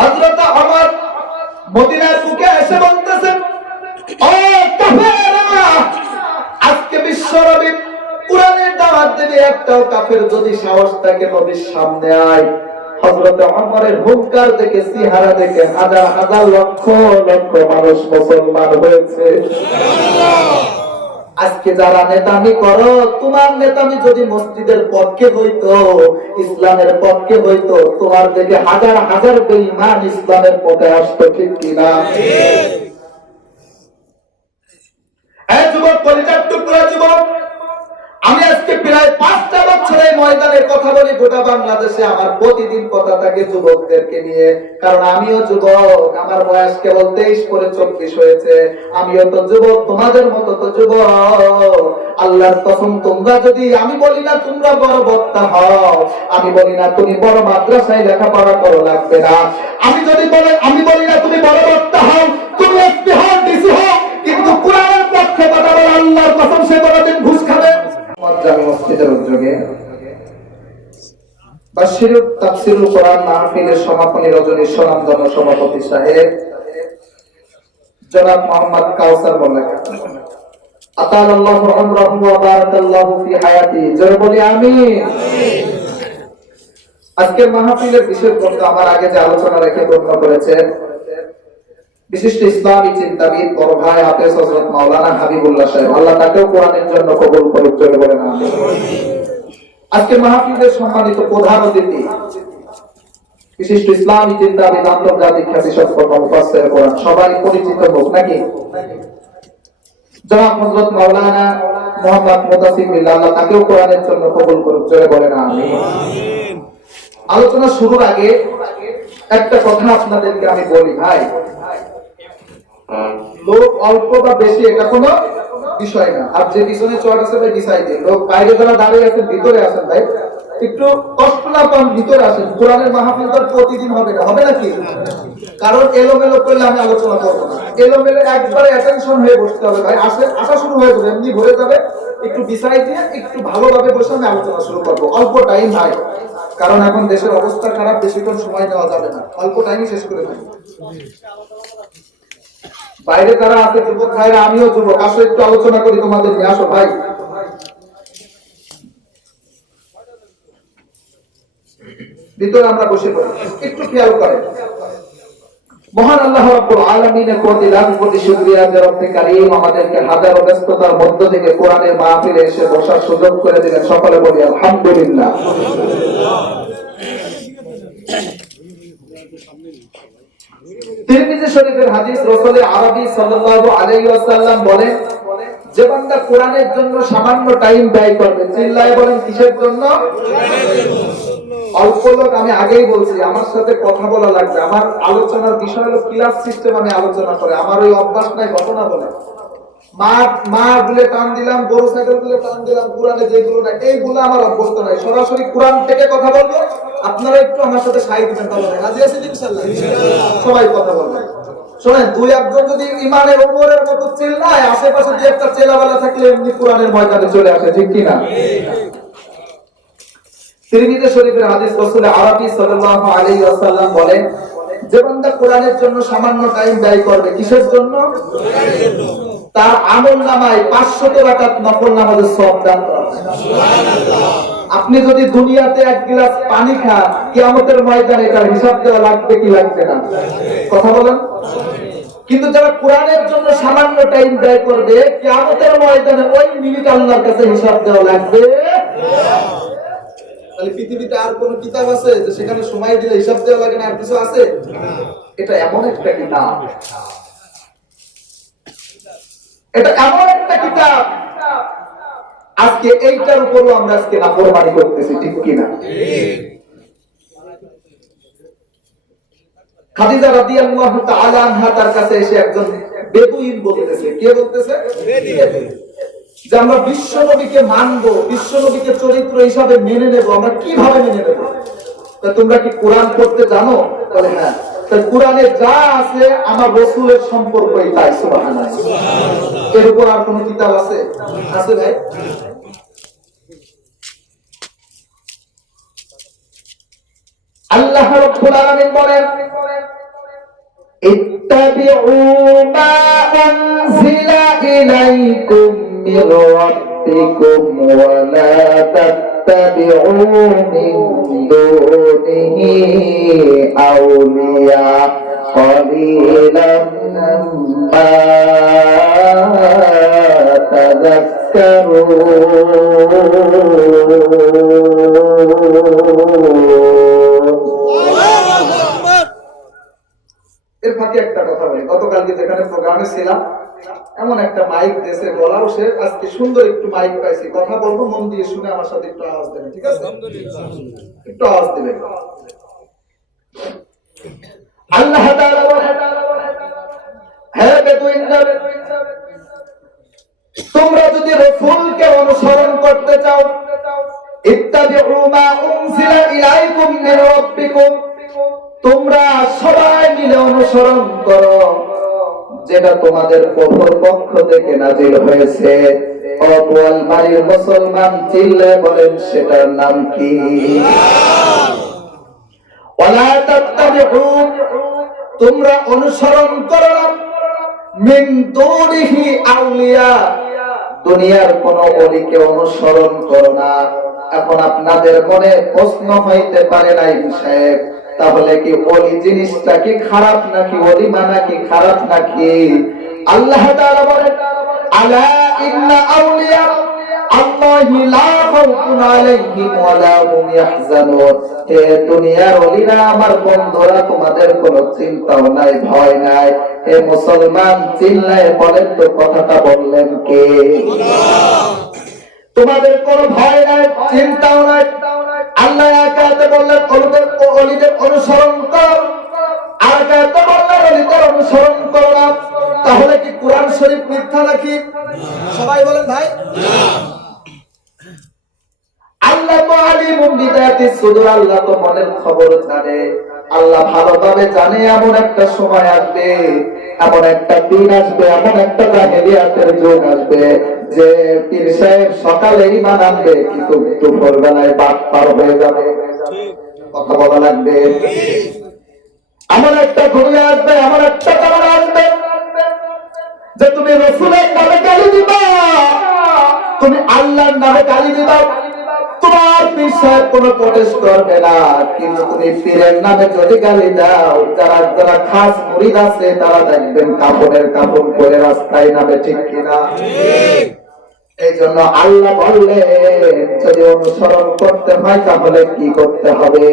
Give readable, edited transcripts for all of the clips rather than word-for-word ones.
হযরত ওমর মদিনার বুকে এসে বলতেছেন, ও কাফেররা, আজকে বিশ্ব নবী কুরআনের দাওয়াত দেবে, একটাও কাফের যদি সাহস থাকে নবীর সামনে আয়। হযরত ওমরের হুঙ্কার দেখে, চেহারা দেখে হাজার হাজার লক্ষ লক্ষ মানুষ মুসলমান হয়েছে। আজকে যারা নেতামি করো, তোমার নেতামি যদি মসজিদের পক্ষে হইতো, ইসলামের পক্ষে হইতো, তোমার দেখে হাজার হাজার বেঈমান ইসলামের পথে আসতো, ঠিক কিনা? এই যুবক, কলিজার টুকরা যুবক, আমি আজকে প্রায় 5টা বছর এই ময়দানে কথা বলি গোটা বাংলাদেশে। আমার প্রতিদিন কথা থাকে যুবকদেরকে নিয়ে, কারণ আমিও যুবক। আমার বয়স কেবল 23 করে 24 হয়েছে। আমিও তো যুবক, তোমাদের মতো তো যুবক। আল্লাহর কসম, তোমরা যদি, আমি বলি না তোমরা বড় বক্তা হও, আমি বলি না তুমি বড় মাদ্রাসায় লেখাপড়া করো, লাগবে না। আমি বলি না তুমি বড় বক্তা হও, তুমি এসপি হও, ডিসি হও, কিন্তু কোরআনের পক্ষে কথা বলো, আল্লাহর কসম সে কোনদিন ঘুষ খাবে। জামি মসজিদের উদ্যোগে বাশিরুত তাফসীরুল কোরআন মাহফিলের সমাপনী রজনীর স্বনামধন্য সভাপতি সাহেব জনাব মোহাম্মদ কাউসার মোল্লা, আতালাল্লাহু উমরাহু ওয়া বারাকাল্লাহু ফি হায়াতি, জোরে বলি আমিন। আজকের মাহফিলের বিশেষ বক্তা আমার আগে যে আলোচনা রেখে বর্ণনা করেছেন বিশিষ্ট ইসলামী চিন্তাবিদ বড় ভাই হাফেজ হযরত মাওলানা হাবিবুল্লাহ সাহেব, আল্লাহ তাকেও কোরআনের জন্য কবুল করুক, জোরে বলেন আমিন। আজকে মাহফিলের সম্মানিত প্রধান অতিথি বিশিষ্ট ইসলামী চিন্তাবিদ, আন্তর্জাতিক খ্যাতিসম্পন্ন মুফাসসির কোরআন, সবাই পরিচিত মুখ নাকি, জনাব হযরত মাওলানা মুহাম্মদ মুতাসিম বিল্লাহ, আল্লাহ তাকেও কোরআনের জন্য কবুল করুক, জোরে বলেন আমিন। আলোচনা শুরুর আগে একটা কথা আপনাদেরকে আমি বলি, ভাই, লোক অল্প বা বেশি এটা কোনো বিষয় না। আর যে পিছনে চড় আছে ভাই ডিসাইডে, লোক বাইরে যারা দাঁড়িয়ে আছেন, ভিতরে আছেন, ভাই একটু কষ্ট না পান, ভিতরে আসেন। কোরআনের মাহফিল তো প্রতিদিন হবে না, হবে নাকি? কারণ এলোমেলো করলে আমি আলোচনা করবো না। এলোমেলো একবারে অ্যাটেনশন হয়ে বসতে হবে, ভাই। আসা শুরু হয়ে যাবে, এমনি ভরে যাবে। একটু ডিসাইড দিয়ে একটু ভালোভাবে বসে আমি আলোচনা শুরু করবো। অল্প টাইম ভাই, কারণ এখন দেশের অবস্থা খারাপ, বেশিক্ষণ সময় নেওয়া যাবে না, অল্প টাইমই শেষ করে ফেলবো। বাইরে যারা আছে যুবক ভাইরা, আমিও যুবক, আসো একটু আলোচনা করি তোমাদের নিয়ে, আসো ভাই। ভিতরে আমরা বসে পড়ি, একটু খেয়াল করেন। মহান আল্লাহ রাব্বুল আলামিনের প্রতি লাখ কোটি শুকরিয়া যে রব্বে কারীম আমাদেরকে হাজারো ব্যস্ততার মধ্য থেকে কোরআনের মাহফিলে এসে বসার সুযোগ করে দিলেন। সকলে বলি আলহামদুলিল্লাহ। তিরমিজি শরীফের হাদিস, রাসূল আরবি সাল্লাল্লাহু আলাইহি ওয়াসাল্লাম বলেন, যে বান্দা কোরআনের জন্য সামান্য টাইম ব্যয় করবে, চিল্লায়ে বলেন কিসের জন্য? অল্প লোক, আমি আগেই বলছি, আমার সাথে কথা বলা লাগবে। আমার আলোচনার বিষয় হলো ক্লাস সিস্টেম, আমি আলোচনা করে, আমার ওই অভ্যাস নাই ঘটনা বলে। মা গুলে টান দিলাম, গরু ছাগল গুলে টান দিলাম, কোরআনে যেগুলো না এইগুলো আমার অভ্যস্ত নাই। সরাসরি কোরআন থেকে কথা বলবো, আপনারা একটু আমার সাথে সাই দিবেন, তাহলে রাজি আছেন ইনশাআল্লাহ? সবাই কথা বলবেন। শোনেন, দুই একজন যদি ইমানের ওমরের মতো চিল্লায়, আশেপাশে যে একটা চেলাওয়ালা থাকলে এমনি কোরআনের ময়দানে চলে আসে, ঠিক কি না? তিরমিজি শরীফের হাদিস, রাসূল আরবি সাল্লাল্লাহু আলাইহি ওয়াসাল্লাম বলেন, যে বান্দা কোরআনের জন্য সামান্য টাইম ব্যয় করবে, কিসের জন্য? তার আমলনামায় 500 রাকাত নফল নামাজের সওয়াব দান করা হবে। সুবহানাল্লাহ। আপনি যদি দুনিয়াতে এক গ্লাস পানি খান, কিয়ামতের ময়দানে এটার হিসাব দেওয়া লাগবে কি লাগবে না? কথা বলেন। কিন্তু যারা কোরআনের জন্য সামান্য টাইম ব্যয় করবে, কিয়ামতের ময়দানে ওই মিনিট আল্লাহর কাছে হিসাব দেওয়া লাগবে না। তাহলে পৃথিবীতে আর কোন কিতাব আছে যে সেখানে সময় দিলে হিসাব দেওয়া লাগে না? আর কিছু আছে? এটা এমন একটা কিতাব, এটা এমন একটা কিতাব, আজকে এইটার উপরও আমরা আজকে নাফরমানি করতেছি, ঠিক কি না? খাদিজা রাদিয়াল্লাহু তাআলা আনহা তার কাছে এসে একজন বেদুইন বলতেছে, কে বলতেছে? বেদুইন। যে আমরা বিশ্ব নবীকে মানবো, বিশ্ব নবীকে চরিত্র হিসাবে মেনে নেব, আমরা কিভাবে মেনে নেব? তা তোমরা কি কোরআন পড়তে জানো? বলে হ্যাঁ। তাই কোরআনে যা আছে আমার রাসূলের সম্পর্কই তাই। সুবহানাল্লাহ। এর উপর আর কোন কিতাব আছে? আছে ভাই? আল্লাহ রাব্বুল আলামিন বলেন ইত্তাবিউ মা উনজিলা ইলাইকুম মির রাব্বিকুম ওয়া লা তাত্তাবিউ মিন দুনিহি আউলিয়া قليلا ما এর ফাঁকে একটা কথা বলি, গতকালকে যেখানে প্রোগ্রামে ছিলাম এমন একটা মাইক দেশে বলাও সে আজকে সুন্দর একটু মাইক পাইছি, কথা বলবো মন দিয়ে শুনে আমার সাথে একটু আওয়াজ দেবেন, ঠিক আছে? একটু আওয়াজ দেবেন। আল্লাহ তাআলা বলেন হে বেদুইনরা, তোমরা যদি রাসূলকে অনুসরণ করতে চাও, ইত্তাবিউ মা উনজিলা ইলাইকুম মির রাব্বিকুম, তোমরা সবাই মিলে অনুসরণ করো যেটা তোমাদের প্রভুর পক্ষ থেকে নাযিল হয়েছে। ও বোয়ালমারীর মুসলমান চিল্লায়ে বলেন সেটার নাম কি? ওয়ালা তাত্তাবিউ, তোমরা অনুসরণ করো মিন দুনিহি আউলিয়া, দুনিয়ার কোন ওলিকে অনুসরণ করো না। এখন আপনাদের মনে প্রশ্ন হইতে পারে না সাহেব, তাহলে কি ওলি জিনিসটা কি খারাপ নাকি, ওলি মানা কি খারাপ নাকি? আল্লাহ তাআলা বলেন আলা ইন্না আউলিয়া আল্লাহি লা খাউফুন আলাইহিম ওয়া লা হুম ইয়াহজানুন, হে দুনিয়ার ওলিরা আমার বন্ধুরা, তোমাদের কোনো চিন্তাও নাই, ভয় নাই। হে মুসলমান চিল্লায়ে বলেন তো কথাটা বললেন কে? আল্লাহ। তোমাদের কোনো ভয় নাই, চিন্তাও নাই। আল্লাহ একাতে বললেন ওলিদের অনুসরণ কর, আর একাতে বললেন ওলিদের অনুসরণ কর না। তাহলে কি কোরআন শরীফ মিথ্যা নাকি? সবাই বলেন ভাই। আল্লাহ তো আলিমুম বিদায়াতিস সুদূর, আল্লাহ তো মনের খবর জানে। আল্লাহ ভালোভাবে জানে এমন একটা সময় আসবে, এমন একটা দিন আসবে, এমন একটা জাহেলিয়াতের যুগ আসবে যে পীর সাহেব সকালে ঈমান আনবে কিন্তু দুপুর বেলায় বাদ পার হয়ে যাবে। কথা বলা লাগবে। এমন একটা ঘুরে আসবে, এমন একটা কারণ আসবে যে তুমি রাসূলের নামে গালি দিবা, তুমি আল্লাহর নামে গালি দিবা, তোমার পীর সাহেব কোনো প্রটেস্ট করবে না। কিন্তু তুমি পীরের নামে যদি গালি দাও, যারা যারা খাস মুরিদ আছে তারা দেখবেন কাপড়ের কাপড় পরে রাস্তায় নামে, ঠিক কিনা? এই জন্য আল্লাহ বললেন যদি অনুসরণ করতে হয় তাহলে কি করতে হবে?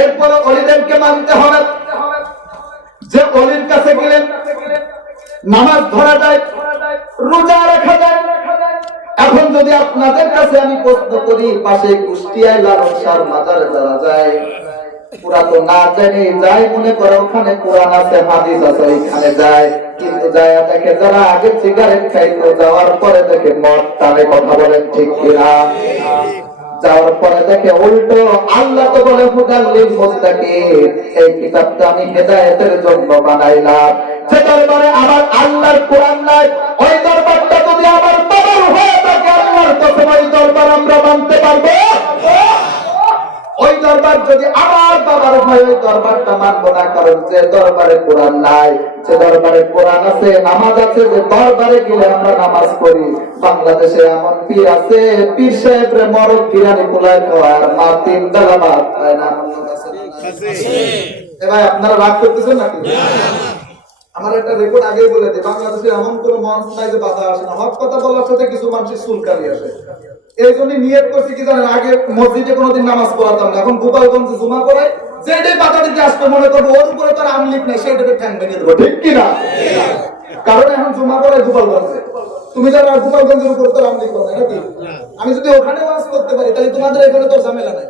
এরপর ওলিদেরকে মানতে হবে। যে ওলির কাছে গেলেন নামাজ ধরা যায়, রোজা রাখা যায়। এখন যদি আপনাদের কাছে আমি প্রশ্ন করি, পাশে কুষ্টিয়ায় লালনসার মাজারে যারা যায়, পুরা তো না জানি যায়, মনে করে ওখানে কোরআন আছে হাদিস আছে, ওইখানে যায়, কিন্তু যায় দেখে যারা আগে সিগারেট খাইতো, যাওয়ার পরে দেখে মদ টানে। কথা বলেন ঠিক কিনা? যাওয়ার পরে দেখে উল্টো আল্লাহ তো বলে হুদাল্লিল মুত্তাকিন, এই কিতাবটা আমি হেদায়েতের জন্য বানাইলাম। যে দরবারে আমার আল্লাহর কোরআন নাই, ওই দরবারটা যদি আমার বাবার হয়ে থাকে, আল্লাহর কসম ওই দরবার আমরা মানতে পারবো? ওই দরবার যদি আমার বাবার হয়, ওই দরবারটা মানবো না। কারণ যে দরবারে কোরআন নাই, যে দরবারে কোরআন আছে, নামাজ আছে, যে দরবারে গেলে আমরা নামাজ পড়ি। বাংলাদেশে এমন পীর আছে, পীর সাহেবরে মরক বিরানি পোলায় খাওয়ায় আর মা তিন বেলা ভাত খায় না। ভাই আপনারা রাগ করতেছেন নাকি? আমার একটা রেকর্ড আগেই বলে দিই, বাংলাদেশে এমন কোন মঞ্চ নাই যে বাধা আসে না। হক কথা বলার সাথে কিছু মানুষের চুলকানি আসে। এই জন্য নিয়ত করছি কি জানেন, আগে মসজিদে কোনোদিন নামাজ পড়াতাম না, এখন গোপালগঞ্জে জুমা পড়াই। যেটাই বাধা দিতে আসতে মনে করবো ওর উপরে তার আমলিক নাই, সেইটাকে ঠ্যাং ভেঙে দেবো, ঠিক কিনা? কারণ এখন জুমা পড়াই গোপালগঞ্জে, তুমি যারা গোপালগঞ্জের উপরে তোর আমলিক করো নাকি? আমি যদি ওখানে ওয়াজ করতে পারি তাহলে তোমাদের এখানে তোর ঝামেলা নাই।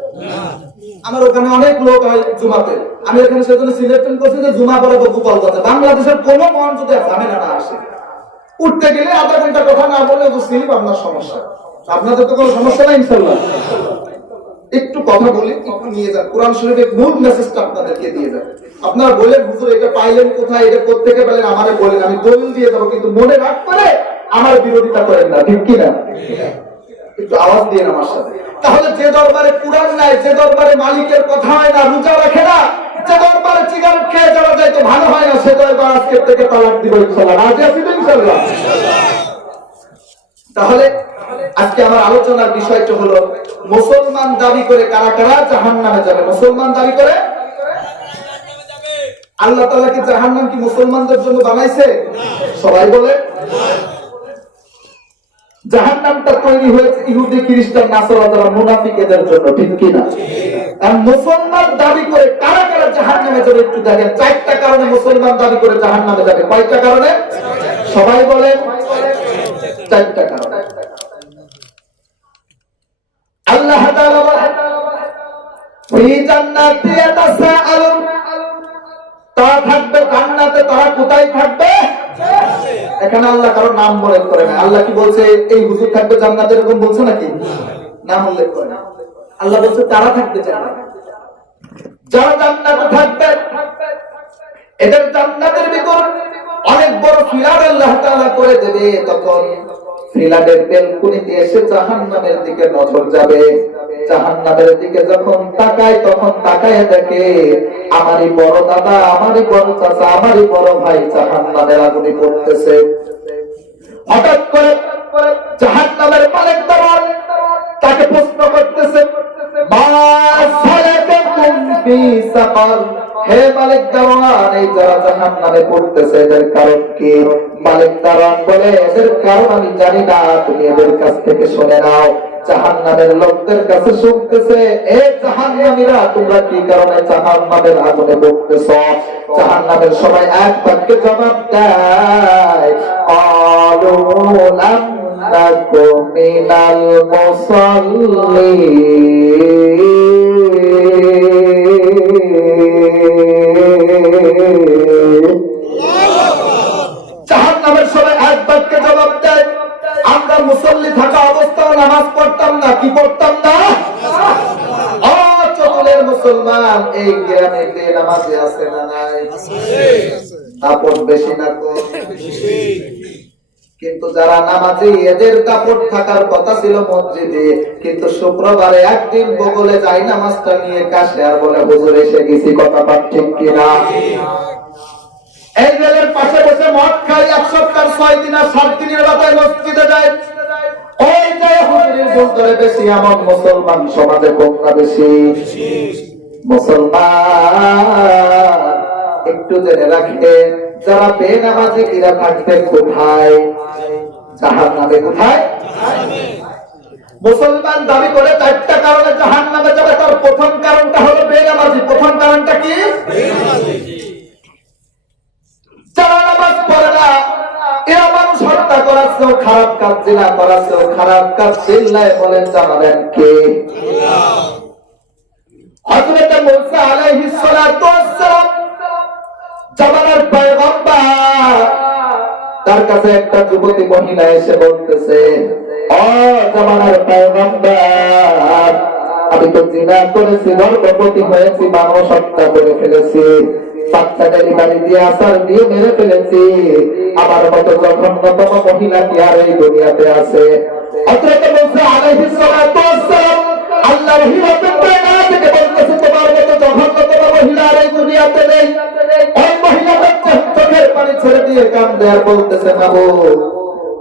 আমার ওখানে অনেক লোক হয় জুমাতে, আমি এখানে সেজন্য সিলেকশন করছি যে জুমা পড়াবো গোপালগঞ্জে। বাংলাদেশের কোনো মঞ্চ যদি ঝামেলা না আসে, উঠতে গেলে আধা ঘন্টা কথা না বলে বুঝতেই আপনার সমস্যা। আপনাদের তো কোনো সমস্যা নাই ইনশাআল্লাহ। একটু কথা বলি, একটু নিয়ে যান, কোরআন শরীফের মূল মেসেজটা আপনাদেরকে দিয়ে যান। আপনারা বলেন হুজুর এটা পাইলেন কোথায়, এটা কোত্থেকে পেলেন, আমারে বলেন, আমি দলিল দিয়ে দেবো, কিন্তু মনে রাখতে পারে আমার বিরোধিতা করেন না, ঠিক কিনা? একটু আওয়াজ দিয়ে আমার সাথে। তাহলে যে দরবারে কুরআন নাই, যে দরবারে মালিকের কথা হয় না, রোজা রাখে না, যে দরবারে সিগারেট খেয়ে যাওয়া যায় তো ভালো হয় না, সে দরবার আজকের থেকে তালাক দিব ইনশাআল্লাহ। রাজি আছি তো ইনশাআল্লাহ? তাহলে আজকে আমার আলোচনার বিষয়টা হলো মুসলমান দাবি করে কারা কারা জাহান্নামে যাবে। মুসলমান দাবি করে আল্লাহ তাআলা কি জাহান্নাম কি মুসলমানদের জন্য বানাইছে? সবাই বলে জাহান্নামটা তৈরি হয়েছে ইহুদি খ্রিস্টান নাসারা যারা মুনাফিকদের জন্য, ঠিক কি না? আর মুসলমান দাবি করে কারা কারা জাহান্নামে যাবে একটু দেখেন। চারটা কারণে মুসলমান দাবি করে জাহান্নামে যাবে। কয়টা কারণে? সবাই বলেন চারটা কারণে। আল্লাহ তাআলা বলেন ফি জান্নাতি ইয়াতাসাআলুন, তারা থাকবে জান্নাতে। তারা কোথায় থাকবে? এখানে আল্লাহ কারো নাম উল্লেখ করে না। আল্লাহ কি বলছে এই হুজুর থাকবে জান্নাতে এরকম বলছে নাকি? নাম উল্লেখ করে না। আল্লাহ বলছে তারা থাকবে জান্নাতে। যারা জান্নাতে থাকবে এদের জান্নাতের ভিতর অনেক বড় ফিলার আল্লাহ তাআলা করে দেবে। তখন ফিলারের বেলকুনিতে এসে জাহান্নামের দিকে নজর যাবে। জাহান্নামের দিকে যখন তাকায় তখন তাকায় দেখে আমারই বড় দাদা, আমারই বড় চাচা, আমারই বড় ভাই জাহান্নামের আগুনে পড়তেছে। হঠাৎ করে জাহান্নামের মালিক দারোয়ান তাকে প্রশ্ন করতেছে, মা সালাকাকুম ফি সাকার, হে মালিক দারোয়ান এই যারা জাহান্নামে পড়তেছে এদের কারণ কি? মালিক দারোয়ান বলে এদের কারণ আমি জানি না, তুমি এদের কাছ থেকে শুনে নাও। জাহান্নামের লোকদের কাছে শুনতেছে, এ জাহান্নামীরা তোমরা কি কারণে জাহান্নামের আগুনে পড়তেছো? জাহান্নামের সবাই এক বাক্যে জবাব দেয়, ক্বালু লাম নাকু মিনাল মুসাল্লিন। জাহান্নামের সবাই এক বাক্যে জবাব দেয়, আমরা মুসল্লি থাকা অবস্থায় নামাজ পড়তাম না। কি পড়তাম না? চতুলের মুসলমান এই গ্রামে নামাজে আছে না নাই? দাপট বেশি না কম? কিন্তু যারা নামাজি এদের দাপট থাকার কথা ছিল মসজিদে, কিন্তু শুক্রবারে একদিন বগলে যাই নামাজটা নিয়ে কাশে আর বলে হুজুর এসে গেছি। কথা পাঠ ঠিক কিনা? এই রেলের পাশে বসে মদ খাই, এক সপ্তাহ 6 দিন আর 7 দিনের মাথায় মসজিদে যায়। ওই যে হুজুরের ভেতরে বেশি এমন মুসলমান সমাজে কম না বেশি? মুসলমান একটু জেনে রাখে যারা বেনামাজি এরা থাকবে কোথায়? জাহান্নামে। কোথায়? মুসলমান দাবি করে চারটা কারণে জাহান্নামে যাবে। তার প্রথম কারণটা হলো বেনামাজি। প্রথম কারণটা কি? যারা নামাজ পড়ে না এরা মানুষ হত্যা করাচ্ছেও খারাপ কাজ, জিনা করাচ্ছেও খারাপ কাজ, চিল্লায় বলেন জানাবেন কে? হযরত মুসা আলাইহিস সালাতু ওয়াস সালাম জামানার পয়গম্বর, তার কাছে একটা যুবতী মহিলা এসে বলতেছে, ও জামানার পয়গম্বর, আমি তো জিনা করেছি, গর্ভবতী হয়েছি, মানুষ হত্যা করে ফেলেছি, বাচ্চা ডেলিভারি দিয়ে আসার দিয়ে মেরে ফেলেছি, আমার মতো জঘন্যতম মহিলা কি আর এই দুনিয়াতে আছে? হযরত মুসা আলাইহিস সালাতু ওয়াস সালাম আল্লাহর হিকমতের প্রেরণা থেকে বলতেছে, তোমার মতো জঘন্যতম মহিলা আর এই দুনিয়াতে নেই। ওই মহিলাটা চোখের পানি ছেড়ে দিয়ে কাঁদে আর বলতেছে, মাবুদ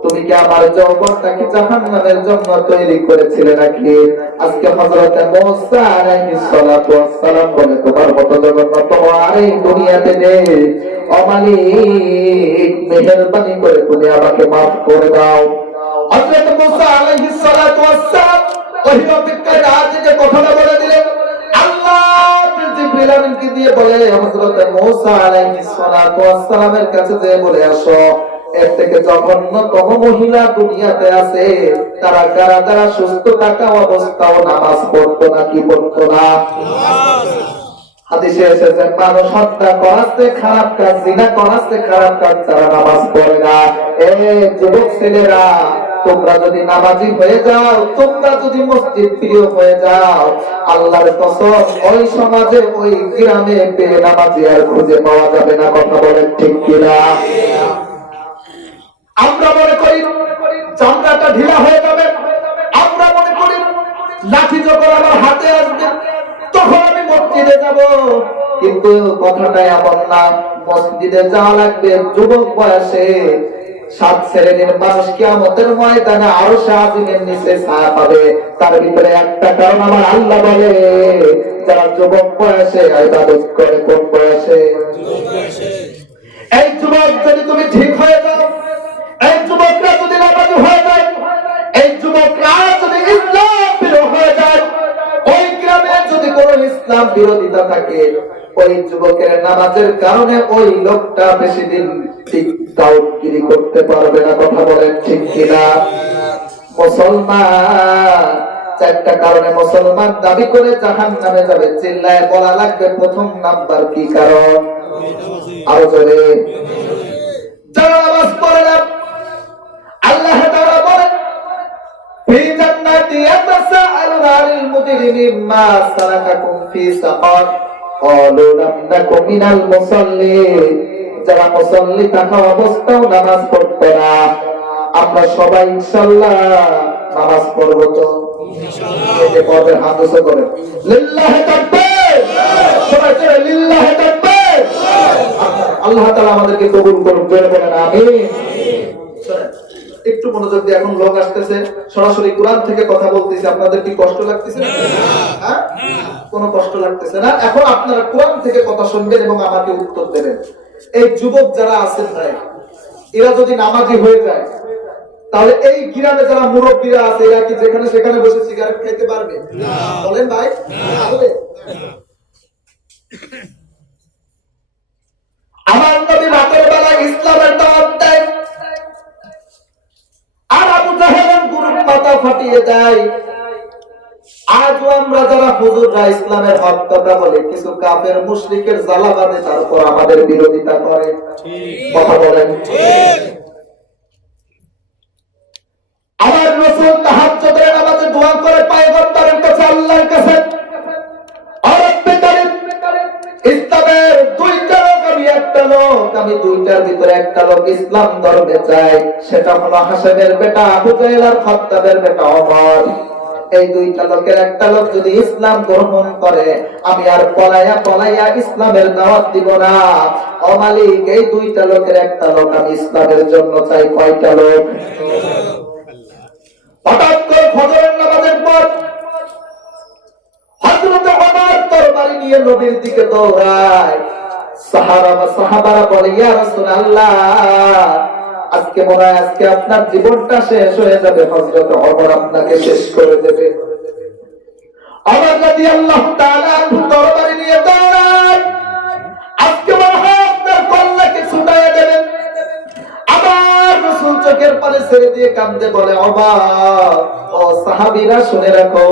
তুমি কি আমার যৌবনটাকে জাহান্নামের জন্য তৈরি করেছিলে নাকি? আজকে হযরত মুসা আলাইহিস সালাতু ওয়াস সালাম বলে, তোমার মতো জঘন্যতম আর এই দুনিয়াতে নেই। ও মালিক মেহেরবানি করে তুমি আমাকে maaf করে দাও। হযরত মুসা আলাইহিস সালাতু ওয়াস সালাম ওহী অপেক্ষায় রাত জেগে কথাটা বলে দিলেন। আল্লাহ জিবরিল আমিনকে দিয়ে বলে, হযরত মুসা আলাইহিস সালাতু ওয়াস সালামের কাছে যেয়ে বলে আসো, এর থেকে জঘন্যতম মহিলা দুনিয়াতে আছে। তারা কারা? যারা সুস্থ থাকা অবস্থাও নামাজ পড়তো না। কি পড়তো না? হাদিসে এসেছে মানুষ হত্যা করাচ্ছে খারাপ কাজ, জিনা করাচ্ছে খারাপ কাজ, তারা নামাজ পড়ে না। যুবক ছেলেরা, তোমরা যদি নামাজি হয়ে যাও, তোমরা যদি মসজিদ প্রিয় হয়ে যাও, আল্লাহর কসম ওই সমাজে ওই গ্রামে বেনামাজি আর খুঁজে পাওয়া যাবে না। কথা বলেন ঠিক কিনা? আমরা মনে করি চামড়াটা ঢিলা হয়ে যাবে, আমরা লাঠি যখন আমার হাতে আসবে তখন আমি মসজিদে যাব। কিন্তু কথাটা এমন না, মসজিদে যাওয়া লাগবে যুবক বয়সে। 7 শ্রেণীর মানুষ কিয়ামতের ময়দানে আরশে আজিমের নিচে ছায়া পাবে। তার ভিতরে একটা কারণ আমার আল্লাহ বলে, যারা যুবক বয়সে ইবাদত করে। কোন বয়সে? এই যুবক যদি তুমি ঠিক হয়ে যাও, এই যুবকরা যদি নামাজি হয়ে যায়, এই যুবকরা যদি ইসলাম বিরোধী হয়ে যায়, ওই গ্রামে যদি কোনো ইসলাম বিরোধিতা থাকে, ওই যুবকের নামাজের কারণে ওই লোকটা বেশি দিন ঠিক তাওয়াক্কুল করতে পারবে না। কথা বলেন ঠিক কিনা? মুসলমান 4টা কারণে মুসলমান দাবি করে জাহান্নামে যাবে। চিল্লায় বলা লাগবে প্রথম নাম্বার কি কারণ? আরো জোরে। যারা নামাজ পড়ে না, আল্লাহ তাআলা বলেন ফি জান্নাতি ইয়াতাসাআলুনা আনিল মুজরিমিন মা সালাকাকুম ফি সাকার ক্বালু লাম নাকু মিনাল মুসাল্লিন। যারা মুসাল্লি থাকা অবস্থাও নামাজ পড়তো না, আমরা সবাই ইনশাআল্লাহ নামাজ পড়ব তো ইনশাআল্লাহ। এই যে পড়বেন হাত উঁচু করেন, লিল্লাহি তাকবীর। সবাই জোরে লিল্লাহি তাকবীর। আল্লাহ তাআলা আমাদেরকে কবুল করুন, জোরে বলেন আমিন। একটু মনোযোগ দিয়ে, এখন লোক আসতেছে, সরাসরি কোরআন থেকে কথা বলতেছি। আপনাদের কি কষ্ট লাগতেছে না? হ্যাঁ, কোনো কষ্ট লাগতেছে না? এখন আপনারা কোরআন থেকে কথা শুনবেন এবং আমাকে উত্তর দেবেন। এই যুবক যারা আছেন ভাই, এরা যদি নামাজি হয়ে যায়, তাহলে এই গ্রামে যারা মুরব্বীরা আছে, এরা কি যেখানে সেখানে বসে সিগারেট খেতে পারবে? বলেন ভাই, পারবে? আমার নবী রাতের বেলা ইসলামের দাওয়াত দেয়, আর আবু জাহেলের গুরুর মাথা ফাটিয়ে দেয়। আজও আমরা যারা হুজুররা ইসলামের হক কথা বলে, কিছু কাফের মুশরিকের জ্বালা বাঁধে, তারপর আমাদের বিরোধিতা করে। কথা বলেন ঠিক? আমার রাসূল তাহাজ্জুদের নামাজে দোয়া করে পয়গম্বরের কাছে, আল্লাহর কাছে, রব্বে কারীম, ইসলামের 2টা লোক, আমি একটা লোক, আমি 2টার ভিতরে একটা লোক ইসলাম ধর্মে চাই। সেটা হলো হাশেমের বেটা আবু জাহেল আর খাত্তাবের বেটা ওমর। এই 2টা লোকের একটা লোক যদি ইসলাম গ্রহণ করে, আমি আর পলাইয়া ইসলামের দাওয়াত দিব না। ও মালিক, এই 2টা লোকের একটা লোক আমি ইসলামের জন্য চাই। কয়টা লোক? হঠাৎ করে ফজরের নামাজের পর হযরত ওমর তরবারি নিয়ে নবীর দিকে দৌড়ায়। সাহাবারা বলে, ইয়া রাসূলুল্লাহ, আজকে মনে হয় আজকে আপনার জীবনটা শেষ হয়ে যাবে, হযরত ওমর আপনাকে শেষ করে দেবে। ওমর রাদিয়াল্লাহু তাআলা তরবারি নিয়ে দৌড়ায়, আজকে মনে হয় আপনার কল্লাকে ছুটাইয়া দেবেন। আবার রাসূল চোখের পানি ছেড়ে দিয়ে কাঁদতে বলে, ওমর, ও সাহাবীরা শুনে রাখো,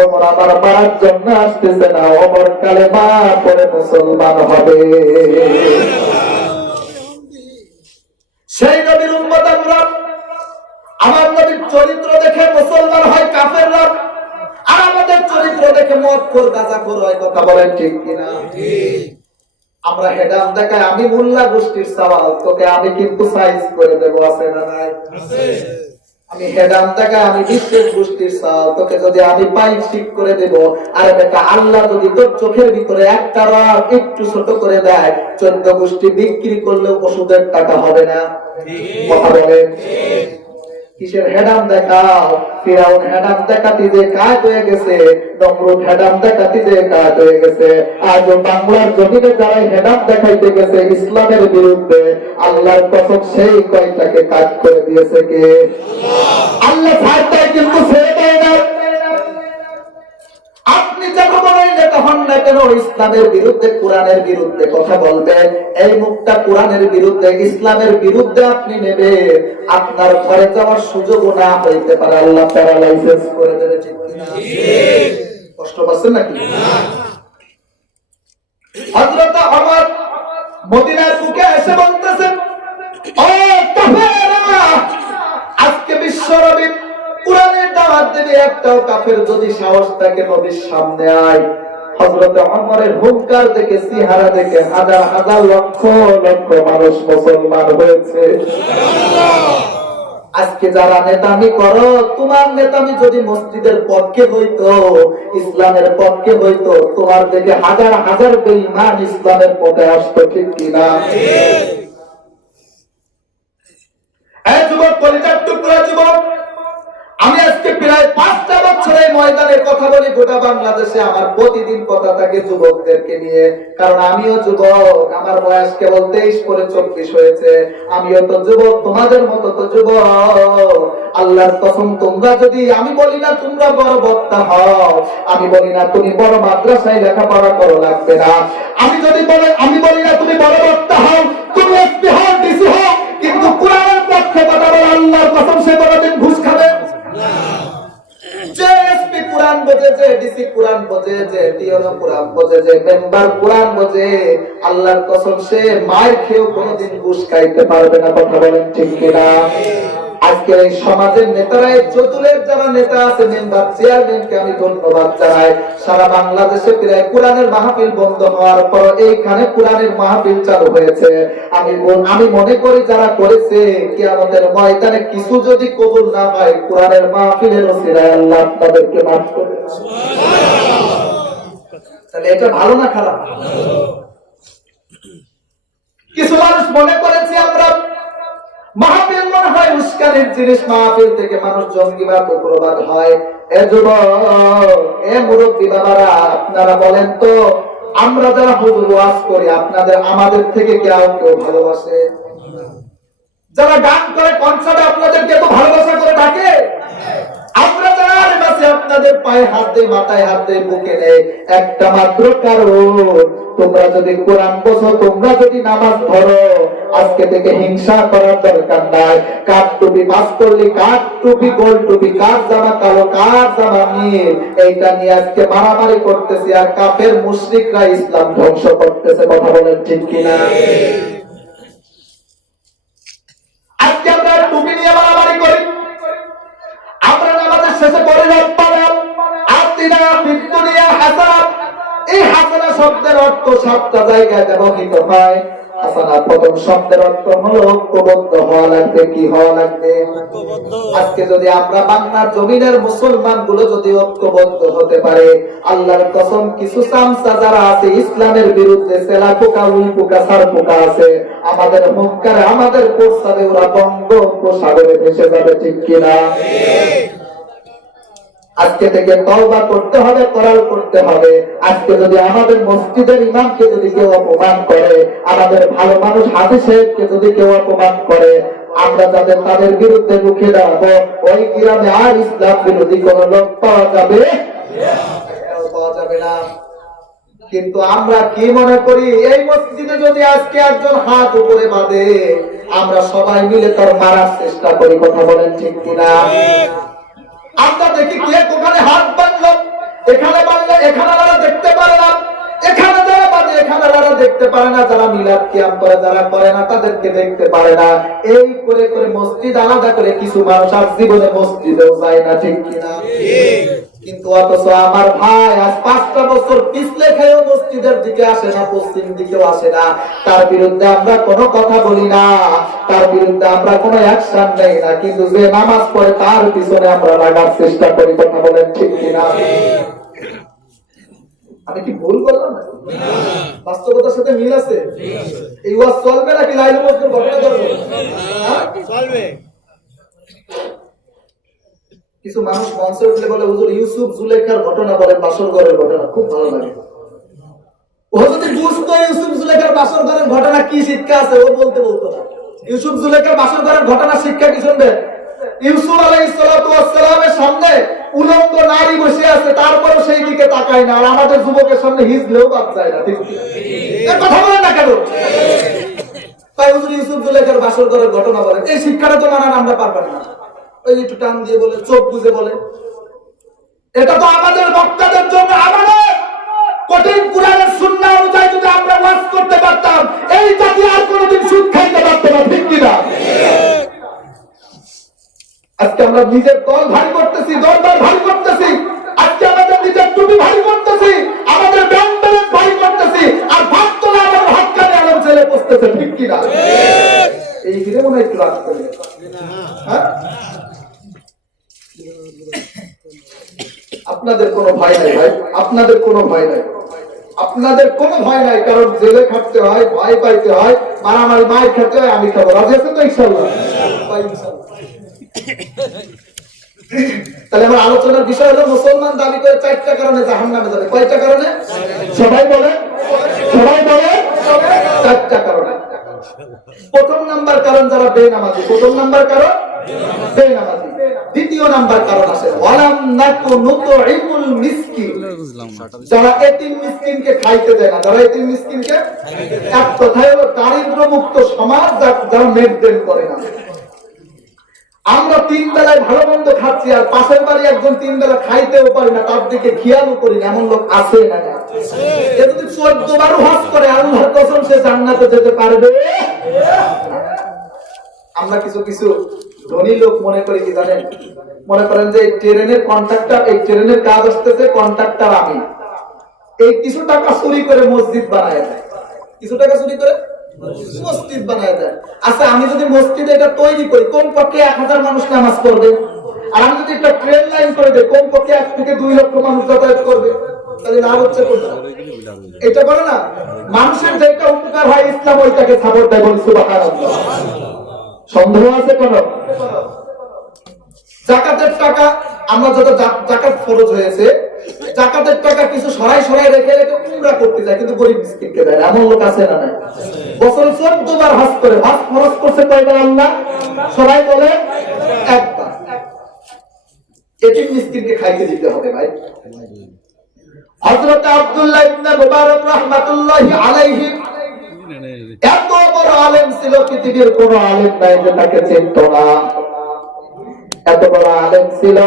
ওমর আমার মারার জন্য আসতেছে না, ওমর কালেমা পড়ে মুসলমান হবে। সেই নবীর উম্মত আমরা, আমার নবীর চরিত্র দেখে মুসলমান হয় কাফেররা, আর আমাদের চরিত্র দেখে মদখোর গাঁজাখোর হয়। কথা বলেন ঠিক কিনা? ঠিক। আমরা হেডাম দেখায়, আমি মোল্লা গোষ্ঠীর সওয়াল, তোকে আমি কিন্তু সাইজ করে দেব, আছে না নাই? আছে। আমি হেডাম দেখায়, আমি বিশ্বের গোষ্ঠীর সওয়াল, তোকে যদি আমি পাইপ ঠিক করে দেব। আর বেটা, আল্লাহ যদি তোর চোখের ভিতরে একটা রাত একটু ছোট করে দেয়, 14 গোষ্ঠী বিক্রি করলেও ওষুধের টাকা হবে না। কথা বলেন ঠিক। কিসের হেডাম দেখাও? ফিরাউন হেডাম দেখাতে যে কাজ হয়ে গেছে, নমরুদ হেডাম দেখাতে যে কাজ হয়ে গেছে। আজও বাংলার জমিনে যারা হেডাম দেখাইতে গেছে ইসলামের বিরুদ্ধে, আল্লাহর কসম সেই কয়টাকে কাজ করে দিয়েছে কে? আল্লাহ ছাড়টাই কিন্তু ছেড়ে দেয় না। আপনি যখন নেতা হন না কেন, ইসলামের বিরুদ্ধে, কোরআনের বিরুদ্ধে কথা বলবেন, এই মুখটা কোরআনের বিরুদ্ধে, ইসলামের বিরুদ্ধে আপনি নেবেন, আপনার ঘরে যাওয়ার সুযোগও না হইতে পারে, আল্লাহ প্যারালাইসিস করে দেবে। ঠিক কিনা? কষ্ট পাচ্ছেন নাকি? হযরত ওমর মদিনার বুকে এসে বলতেছেন, ও কাফেররা, আজকে বিশ্ব নবী কোরআনের দাওয়াত দেবে, একটাও কাফের যদি সাহস থাকে নবীর সামনে আয়। হযরত ওমরের হুঙ্কার দেখে, চেহারা দেখে হাজার হাজার লক্ষ লক্ষ মানুষ মুসলমান হয়েছে। আজকে যারা নেতামি করো, তোমার নেতামি যদি মসজিদের পক্ষে হইতো, ইসলামের পক্ষে হইতো, তোমার দিকে হাজার হাজার বেঈমান ইসলামের পথে আসতো, ঠিক কিনা? এই যুবক, কলিজার টুকরা যুবক, আমি আজকে প্রায় 5টা বছর এই ময়দানে কথা বলি গোটা বাংলাদেশে। আমার প্রতিদিন কথা থাকে যুবকদেরকে নিয়ে, কারণ আমিও যুবক। আমার বয়স কেবল 23 করে 24 হয়েছে। আমিও তো যুবক, তোমাদের মতো তো যুবক। আল্লাহর কসম, তোমরা যদি, আমি বলি না তোমরা বড় বক্তা হও, আমি বলি না তুমি বড় মাদ্রাসায় লেখাপড়া করো, লাগবে না। আমি বলি না তুমি বড় বক্তা হও, তুমি এসপি হও, ডিসি হও, কিন্তু কোরআনের পক্ষে কথা বলো, আল্লাহর কসম সে কোনদিন ঘুষ খাবে না। যে এসপি কোরআন বোঝে, যে ডিসি কোরআন বোঝে, যে টিওনো কোরআন বোঝে, যে মেম্বার কোরআন বোঝে, আল্লাহর কসম সে মার খেয়েও কোনদিন ঘুষ খাইতে পারবে না। কথা বলেন ঠিক কিনা? আজকে এই সমাজের নেতারা, চতুরের যারা নেতা আছে, মেম্বার চেয়ারম্যানকে আমি ধন্যবাদ জানাই। সারা বাংলাদেশে প্রায় কোরআনের মাহফিল বন্ধ হওয়ার পর এইখানে কোরআনের মাহফিল চালু হয়েছে। আমি মনে করি যারা করেছে, কিয়ামতের ময়দানে কিছু যদি কবুল না হয়, কোরআনের মাহফিলের ওসিলায় আল্লাহ তাদেরকে মাফ করে। তাহলে এটা ভালো না খারাপ? কিছু মানুষ মনে করেছে আমরা মাহফিল মনে হয় উস্কানির জিনিস, মাহফিল থেকে মানুষ জঙ্গিবাদ উগ্রবাদ হয়। এ যুবক, এ মুরব্বী বাবারা, আপনারা বলেন তো, আমরা যারা হুজুর ওয়াজ করি, আমাদের থেকে কেউ ভালোবাসে? যারা গান করে কনসার্টে, আপনাদেরকে তো ভালোবাসা করে ডাকে? আমরা যারা আশেপাশে আপনাদের পায়ে হাত দেয়, মাথায় হাত দেয়, বুকে নেয়, একটা মাত্র কারণ, তোমরা যদি কোরআন বোঝো, তোমরা যদি নামাজ ধরো, আজকে থেকে হিংসা করার দরকার নাই। কার টুপি পাস করলি, কার টুপি গোল টুপি, কার জামা কালো, কার জামা নীল, এইটা নিয়ে আজকে মারামারি করতেছি, আর কাফের মুশরিকরা ইসলাম ধ্বংস করতেছে। কথা বলেন ঠিক কিনা? আজকে আমরা টুপি নিয়ে মারামারি করি, আমরা আমাদের শেষে পড়ে রব্বানা আতিনা ফিদ দুনিয়া হাসানাত। এই হাসানা শব্দের অর্থ 7টা জায়গায় ব্যবহৃত হয়। হাসানা প্রথম শব্দের অর্থ হলো ঐক্যবদ্ধ হওয়া লাগবে। কি হওয়া লাগবে? আজকে যদি আমরা বাংলার জমিনের মুসলমান গুলো যদি ঐক্যবদ্ধ হতে পারে, আল্লাহর কসম, কিছু চামচা যারা আছে ইসলামের বিরুদ্ধে, সেলা পোকা, উই পোকা, সার পোকা আছে, আমাদের হুঙ্কারে, আমাদের প্রস্তাবে ওরা বঙ্গোপসাগরে ভেসে যাবে। ঠিক কিনা? আজকে থেকে তওবা করতে হবে, করার করতে হবে। আজকে যদি আমাদের মসজিদের ইমামকে যদি কেউ অপমান করে, আমাদের ভালো মানুষ হাজী সাহেবকে যদি কেউ অপমান করে, আমরা তাদের বিরুদ্ধে রুখে দাঁড়াবো। ওই গ্রামে আর ইসলাম বিরোধী কোন লোক পাওয়া যাবে না। কিন্তু আমরা কি মনে করি, এই মসজিদে যদি আজকে একজন হাত উপরে বাঁধে, আমরা সবাই মিলে তার মারার চেষ্টা করি। কথা বলেন ঠিক কিনা? আমরা দেখি কে কোখানে হাত বাঁধলো, এখানে বাঁধলে এখানে দেখতে পারে না, এখানে যারা বাঁধে এখানে দেখতে পারে না, যারা মিলাদ কিয়াম করে, যারা করে না তাদেরকে দেখতে পারে না। এই করে করে মসজিদ আলাদা করে কিছু মানুষ আর জীবনে মসজিদেও যায় না। ঠিক কিনা? কিন্তু অথচ আমার ভাই আজ 5টা বছর পিছলে খেয়েও মসজিদের দিকে আসে না, পশ্চিম দিকেও আসে না। তার বিরুদ্ধে আমরা কোনো কথা বলি না, তার বিরুদ্ধে আমরা কোনো অ্যাকশন নেই না, কিন্তু যে নামাজ পড়ে তার পিছনে আমরা লাগার চেষ্টা করি। কথা বলেন ঠিক কিনা? আমি কি ভুল বললাম? বাস্তবতার সাথে মিল আছে? এই ওয়াজ চলবে নাকি লাইলে মজদুর ঘটনা চলবে? চলবে। কিছু মানুষ মঞ্চে উঠলে বলে, হুজুর ইউসুফ জুলেখার ঘটনা বলেন, বাসর ঘরের ঘটনা, খুব ভালো লাগে। ও যদি বুঝতো ইউসুফ জুলেখার বাসর ঘরের ঘটনা কি শিক্ষা আছে, ও বলতো না। ইউসুফ জুলেখার বাসর ঘরের ঘটনা শিক্ষা কি শুনবে? ইউসুফ আলাইহিস সালাতু ওয়াস সালামের সামনে উলঙ্গ নারী বসে আছে, তারপরও সেই দিকে তাকায় না। আর আমাদের যুবকের সামনে হিজলেও বাদ যায় না। ঠিক কথা বলেন না কেন? তাই হুজুর ইউসুফ জুলেখার বাসর ঘরের ঘটনা বলেন, এই শিক্ষাটা তো মানান আমরা পারবেন না। ওই একটু টান দিয়ে বলে, চোখ বুঝে বলে, এটা তো আমাদের বক্তাদের জন্য আমাদের কঠিন কোরআনের সুন্নাহ অনুযায়ী যদি আমরা ওয়াজ করতে পারতাম, এই জাতি আর কোনোদিন সুদ খাইতে পারত না। ঠিক কিনা? আজকে আমরা নিজের দল ভারী করতেছি, দরবার ভারী করতেছি, আজকে আমাদের নিজের টুপি ভারী করতেছি, আমাদের ব্যান্ডেজ ভারী করতেছি, আর ভাবতো না আমার হাতকানে আলম ছেলে বসতেছে। ঠিক কিনা? এই এই ফিরে মনে হয় একটু রাগ করবে। হ্যাঁ, আপনাদের কোনো ভয় নাই ভাই, আপনাদের কোনো ভয় নাই, আপনাদের কোনো ভয় নাই। কারণ জেলে খাটতে হয়, ভয় পাইতে হয়, মারামারি মায়ের খেতে হয়, আমি খাবো। রাজি আছেন তো ইনশাআল্লাহ? তাহলে আমার আলোচনার বিষয় হলো মুসলমান দাবি করে 4টা কারণে জাহান্নামে যাবে। কয়টা কারণে? সবাই বলে, সবাই বলে 4টা কারণে। প্রথম নাম্বার কারণ যারা বেনামাজি, প্রথম নাম্বার কারণ বেনামাজি। দ্বিতীয় নাম্বার কারণ আছে ওয়ালাম নাকু নুতইমুল মিসকিন, যারা এতিম মিসকিনকে খাইতে দেয় না, যারা এতিম মিসকিনকে, এক কথায় হলো দারিদ্র মুক্ত সমাজ যারা মেইনটেইন করে না। আমরা 3 বেলায় ভালো মন্দ খাচ্ছি আর পাশের বাড়ি একজন 3 বেলা খাইতেও পারি না, তার দিকে খেয়ালও করি না, এমন লোক আছে না? এ যদি 14 বার হজ করে আল্লাহর কসম সে জান্নাতে যেতে পারবে। আমরা কিছু কিছু ধনী লোক মনে করি কি জানেন, মনে করেন যে এই ট্রেনের কন্ট্রাক্টর, এই ট্রেনের কাজ আসতেছে, কন্ট্রাক্টর আমি, এই কিছু টাকা চুরি করে মসজিদ বানায় দেয়, কিছু টাকা চুরি করে মসজিদ বানায় দেয়। আচ্ছা, আমি যদি মসজিদে এটা তৈরি করি, কোন পক্ষে 1000 মানুষ নামাজ পড়বে? আর আমি যদি একটা ট্রেন লাইন করে দেই, কোন পক্ষে 1 থেকে 2 লক্ষ মানুষ যাতায়াত করবে? তাহলে লাভ হচ্ছে কোনটা? এটা বলে না, মানুষের যেটা উপকার হয় ইসলাম ওইটাকে সাপোর্ট দেয়। বল সুবহানাল্লাহ। সন্দেহ আছে কোন? যাকাতের টাকা, আমরা যত যাকাত ফরজ হয়েছে, যাকাতের টাকা কিছু সরাই সরাই রেখে রেখে উমরা করতে যায়, কিন্তু গরিব মিসকিনকে দেয়। এমন লোক আছে না? নাই। বছরে 14 বার হজ করে, হজ ফরজ করছে কয়বার আল্লাহ? সবাই বলে একবার। এতিম মিসকিনকে খাইতে দিতে হবে ভাই। হযরত আব্দুল্লাহ ইবনে মুবারক রাহমাতুল্লাহি আলাইহি এত বড় আলেম ছিল, পৃথিবীর কোন আলেম নাই যে তাকে চিনত না। এত বড় আলেম ছিল,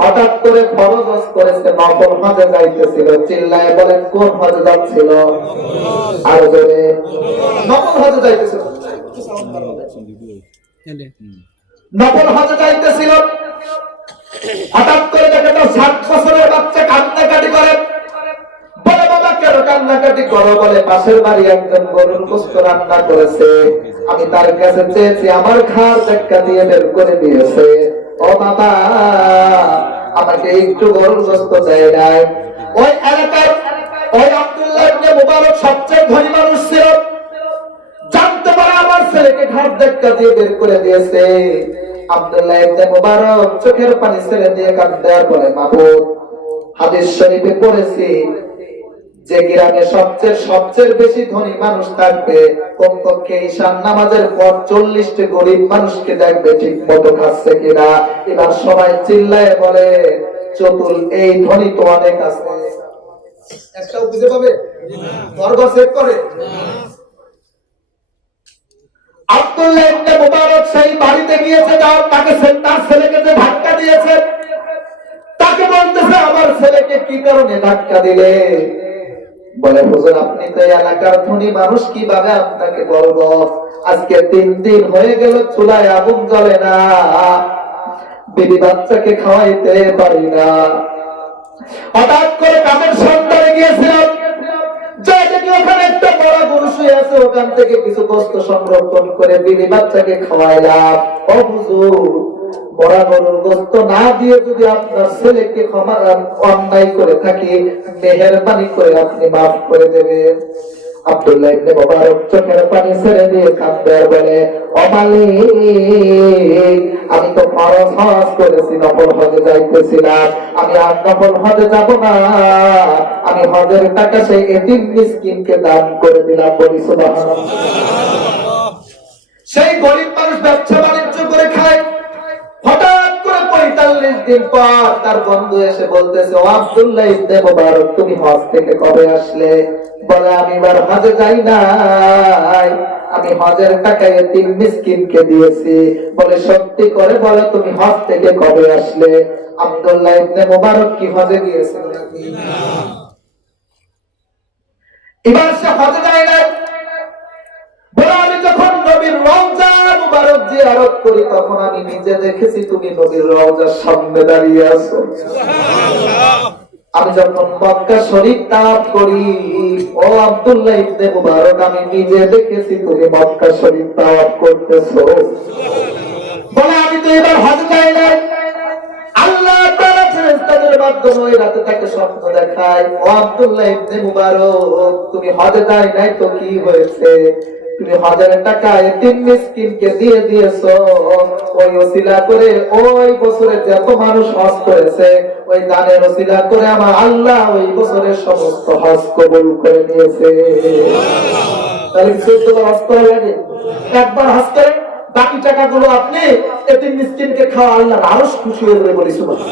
হঠাৎ করে ফরজ হজ করেছে, নফল হজে যাইতেছিল। চিল্লায় বলেন কোন হজে যাচ্ছিল? আর জোরে, নফল হজে যাইতেছিল। নফল হজে যাইতেছিল, হঠাৎ করে দেখে তো 7 বছরের বাচ্চা কান্নাকাটি করে। বলে বাবা কেন কান্নাকাটি করো? বলে পাশের বাড়ি একজন গরুর গোশত রান্না করেছে, আমি তার কাছে চেয়েছি, আমার ঘাড় ধাক্কা দিয়ে বের করে দিয়েছে। ও বাবা, আমাকে একটু গরুর গোশত দেয় নাই। ওই এলাকার ওই আব্দুল্লাহ ইবনে মুবারক সবচেয়ে ধনী মানুষ ছিল, জানতে পারে আমার ছেলেকে ঘাড় ধাক্কা দিয়ে বের করে দিয়েছে। আব্দুল্লাহ ইবনে মুবারক চোখের পানি ছেড়ে দিয়ে কাঁদতে বলে, মাবুদ, হাদিস শরীফে পড়েছি যে গ্রামে সবচেয়ে বেশি ধনী মানুষ থাকবে, কমপক্ষে ঈশান নামাজের পর 40টি গরিব মানুষকে দেখবে ঠিক মতো খাচ্ছে কিনা। এবার সবাই চিল্লায় বলে, চতুল, এই ধনী তো অনেক আছে, একটাও খুঁজে পাবে? দরবার চেক করে। আব্দুল্লাহ ইবনে মুবারক সেই বাড়িতে গিয়েছে, তাকে তার ছেলেকে যে ধাক্কা দিয়েছে, তাকে বলতেছে, আমার ছেলেকে কি কারণে ধাক্কা দিলে? বলে, হুজুর, আপনি তো এলাকার ধনী মানুষ, কিভাবে আপনাকে বলবো? আজকে 3 দিন হয়ে গেল চুলায় আগুন জ্বলে না, বিবি বাচ্চাকে খাওয়াইতে পারি না। হঠাৎ করে কাজের সন্ধানে গিয়েছিলাম, দেখি ওখানে একটা বড় গরু শুয়ে আছে, ওখান থেকে কিছু গোশত সংরক্ষণ করে বিবি বাচ্চাকে খাওয়াইলাম। ও হুজুর, বড় গরুর গোশত না দিয়ে যদি আপনার ছেলেকে ক্ষমা অন্যায় করে থাকি, মেহেরবানি করে আপনি মাফ করে দেবেন। আব্দুল্লাহ ইবনে মুবারক চোখের পানি ছেড়ে দিয়ে কাঁদতে বলে, ও মালিক, আমি তো ফরজ হজ করেছি, নফল হজে যাইতেছিলাম, আমি আর নফল হজে যাব না, আমি হজের টাকা সেই এতিম মিসকিনকে দান করে দিলাম। বলি সুবহানাল্লাহ। সেই গরিব মানুষ ব্যবসা বাণিজ্য করে খায়, হঠাৎ করে 45 দিন পর তার বন্ধু এসে বলতেছে, ও আব্দুল্লাহ ইবনে মুবারক, তুমি হজ থেকে কবে আসলে? বলে, আমি এবার হজে যাই নাই, আমি হজের টাকা এতিম মিসকিনকে দিয়েছি। বলে, সত্যি করে বলো, তুমি হজ থেকে কবে আসলে? আব্দুল্লাহ ইবনে মুবারক কি হজে গিয়েছিল নাকি? এবার সে হজে যায় না। বলে, আমি যখন নবীর রওজা মুবারক জিয়ারত করি, তখন আমি নিজে দেখেছি তুমি নবীর রওজার সামনে দাঁড়িয়ে আছো। আমি যখন মক্কা শরীফ তাওয়াফ করি, ও আব্দুল্লাহ ইবনে মুবারক, আমি নিজে দেখেছি তুমি মক্কা শরীফ তাওয়াফ করতেছো। বলে আমি তো এবার হজ যাই নাই। আল্লাহ তাআলা ফেরেশতাদের মাধ্যমে ওই রাতে তাকে স্বপ্ন দেখায়, ও আব্দুল্লাহ ইবনে মুবারক, তুমি হজ যাই নাই তো কি হয়েছে? তুমি হজের টাকা এতিম মিসকিনকে দিয়ে দিয়েছো। ওই ওসিলা করে ওই বছরে যত মানুষ হজ করেছে, ওই দানের ওসিলা করে আমার আল্লাহ ওই বছরের সমস্ত হজ কবুল করে নিয়েছে। তাহলে কি 14 বার হজ করা লাগে? একবার হজ করে বাকি টাকাগুলো আপনি এতিম মিসকিনকে খাওয়া, আল্লাহ আরো খুশি হয়ে যাবে। বলি সুবহানাল্লাহ।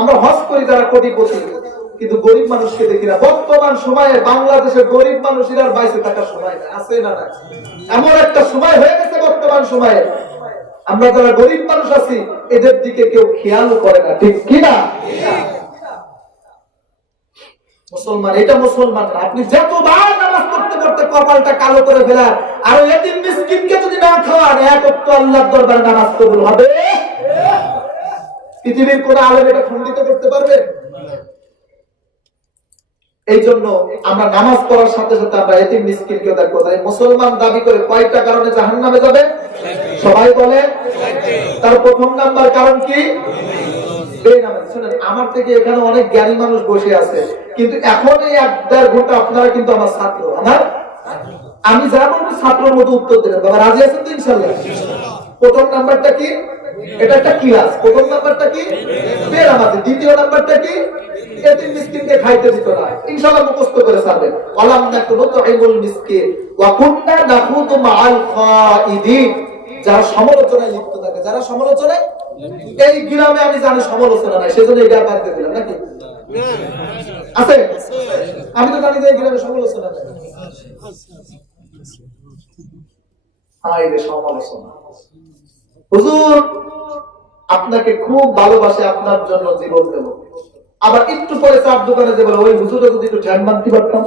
আমরা হজ করি যারা কোটিপতি, কিন্তু গরিব মানুষকে দেখি না। বর্তমান সময়ে বাংলাদেশের গরিব মানুষের আর বাইসে থাকার সময় আছে না? এমন একটা সময় হয়ে গেছে বর্তমান সময়ে, আমরা যারা গরিব মানুষ আছি এদের দিকে কেউ খেয়াল করে না, ঠিক কিনা? মুসলমান, এটা মুসলমান না। আপনি যতবার নামাজ পড়তে পড়তে কপালটা কালো করে ফেলার, আর এতিম মিসকিনকে যদি না খাওয়ান, এক ওয়াক্ত আল্লাহর দরবারে নামাজ কবুল হবে? পৃথিবীর কোন আলেম এটা খণ্ডিত করতে পারবে? এই জন্য আমরা নামাজ পড়ার সাথে সাথে আমরা এতিম মিসকিনকেও দেখবো। তাই মুসলমান দাবি করে কয়টা কারণে জাহান্নামে যাবে? সবাই বলে। তার প্রথম নাম্বার কারণ কি? শুনেন, আমার থেকে এখানে অনেক জ্ঞানী মানুষ বসে আছে, কিন্তু এখন এই 1-1.5 ঘন্টা আপনারা কিন্তু আমার ছাত্র। আমি যা বলবো ছাত্রের মতো উত্তর দেবেন। বাবা রাজি আছেন তো ইনশাআল্লাহ? প্রথম নাম্বারটা কি? এটা একটা ক্লাস। প্রথম নাম্বারটা কি? বেনামাজি। দ্বিতীয় নাম্বারটা কি? এতিম মিসকিনকে খাইতে দিত না। ইনশাআল্লাহ মুখস্থ করে ছাড়বেন। ওয়ালাম নাকুনু তুইমুল মিসকিন ওয়া কুননা নাখুদু মাআল খাইদিন। যারা সমালোচনায় লিপ্ত থাকে, যারা সমালোচনায়, এই গ্রামে আমি জানি সমালোচনা নাই, সেজন্য এটা বাদ দিয়ে দিলাম। নাকি আছে? আমি তো জানি যে এই গ্রামে সমালোচনা নাই। হাই রে সমালোচনা! হুজুর আপনাকে খুব ভালোবাসে, আপনার জন্য জীবন দেব। আবার একটু পরে চার দোকানে যে বলে, ওই হুজুরে যদি একটু ধ্যান মানতে পারতাম।